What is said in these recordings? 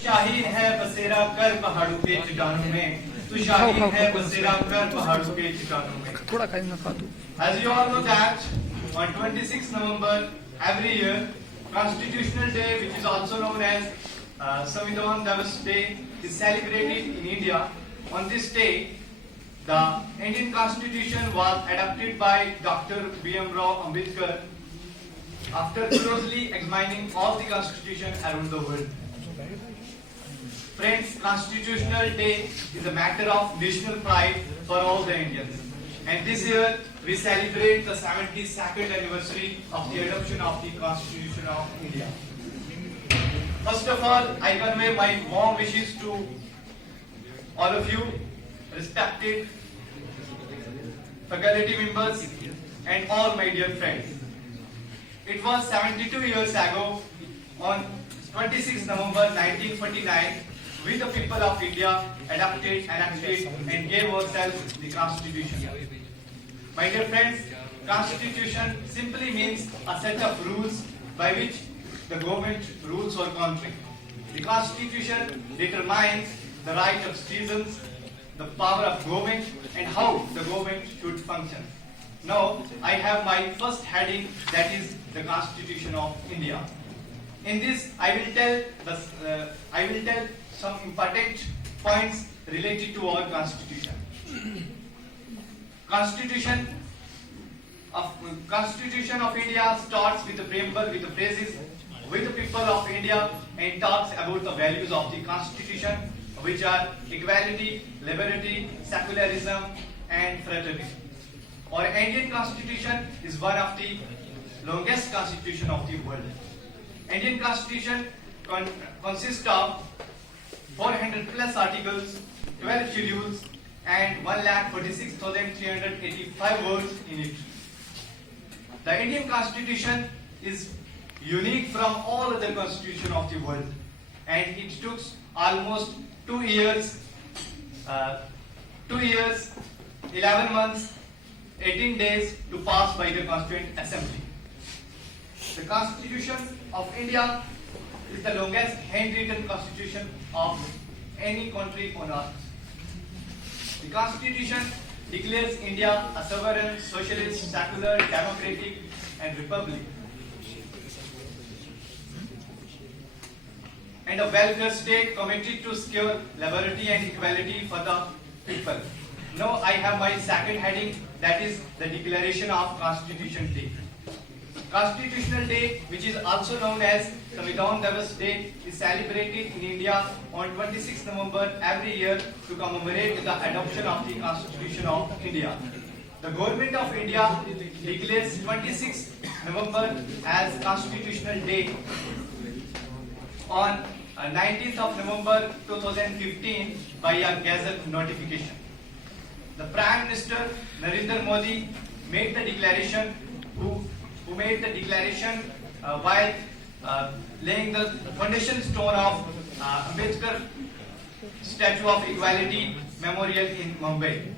शाहीन है बसेरा कर पहाड़ों के चट्टानों में, तू शाहीन है बसेरा कर पहाड़ों के चट्टानों में। थोड़ा खाएंगे खा दो। As you all know that on 26 November every year, Constitutional Day, which is also known as Samvidhan Divas Day, is celebrated in India. On this day, the Indian Constitution was adopted by Dr. B.M. Rao Ambedkar after closely examining all the constitution around the world. Friends, Constitutional Day is a matter of national pride for all the Indians. And this year, we celebrate the 72nd anniversary of the adoption of the Constitution of India. First of all, I convey my warm wishes to all of you, respected faculty members and all my dear friends. It was 72 years ago, on 26 November 1949, we the people of India adopted, enacted and gave ourselves the Constitution. My dear friends, Constitution simply means a set of rules by which the government rules our country. The Constitution determines the right of citizens, the power of government and how the government should function. Now, I have my first heading, that is the Constitution of India. In this, I will tell some important points related to our Constitution. Constitution of India starts with the preamble with the phrases "We the people of India" and talks about the values of the Constitution, which are equality, liberty, secularism, and fraternity. Our Indian Constitution is one of the longest constitution of the world. Indian Constitution consists of 400 plus articles, 12 schedules, and 1,46,385 words in it. The Indian Constitution is unique from all other constitutions of the world, and it took almost 2 years, 11 months, 18 days to pass by the Constituent Assembly. The Constitution of India is the longest handwritten constitution of any country on earth. The Constitution declares India a sovereign, socialist, secular, democratic, and republic, and a welfare state committed to secure liberty and equality for the people. Now I have my second heading, that is the Declaration of Constitution Day. Constitutional Day, which is also known as Samvidhan Divas Day, is celebrated in India on 26 November every year to commemorate the adoption of the Constitution of India. The Government of India declares 26 November as Constitutional Day on 19th of November 2015 by a Gazette notification. The Prime Minister Narendra Modi made the declaration while laying the foundation stone of Ambedkar Statue of Equality Memorial in Mumbai.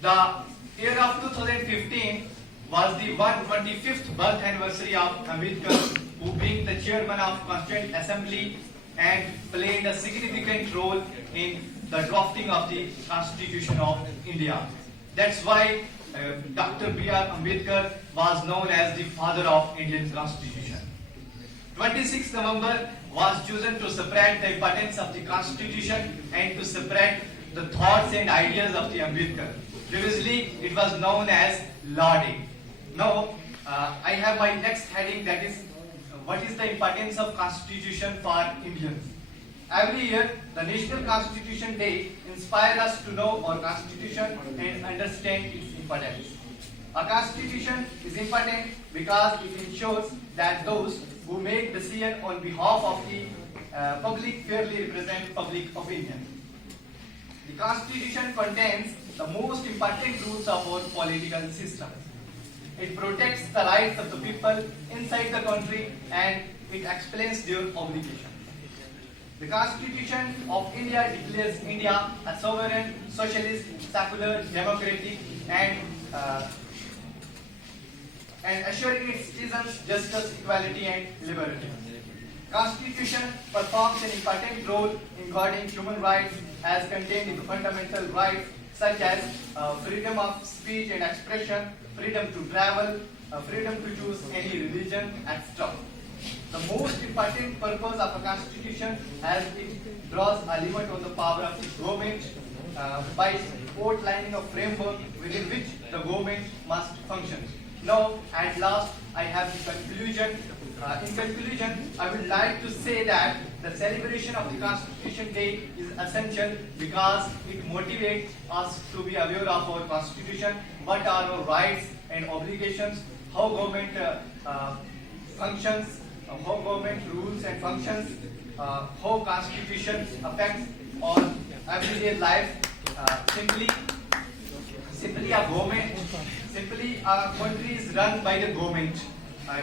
The year of 2015 was the 125th birth anniversary of Ambedkar, who being the chairman of Constituent Assembly and played a significant role in the drafting of the Constitution of India. That's why Dr. B.R. Ambedkar was known as the father of Indian Constitution. 26 November was chosen to spread the importance of the Constitution and to spread the thoughts and ideas of the Ambedkar. Previously, it was known as Law Day. Now, I have my next heading, that is, what is the importance of Constitution for Indians? Every year, the National Constitution Day inspires us to know our Constitution and understand its importance. A Constitution is important because it ensures that those who make decisions on behalf of the public fairly represent public opinion. The Constitution contains the most important rules of our political system. It protects the rights of the people inside the country and it explains their obligations. The Constitution of India declares India a sovereign, socialist, secular, democratic, and assuring its citizens justice, equality, and liberty. Constitution performs an important role in guarding human rights as contained in the fundamental rights such as freedom of speech and expression, freedom to travel, freedom to choose any religion, etc. The most important purpose of a constitution as it draws a limit on the power of the government by outlining a framework within which the government must function. Now, at last, I have the conclusion. In conclusion, I would like to say that the celebration of the Constitution Day is essential because it motivates us to be aware of our Constitution, what are our rights and obligations, how government functions, how government rules and functions, how Constitution affects our everyday life. Simply a country is run by the government.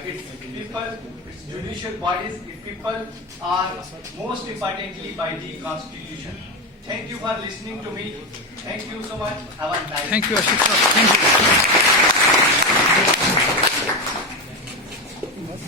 Its people, its judicial bodies, its people are most importantly by the Constitution. Thank you for listening to me. Thank you so much. Have a nice day. Thank you, Ashik sir. Thank you.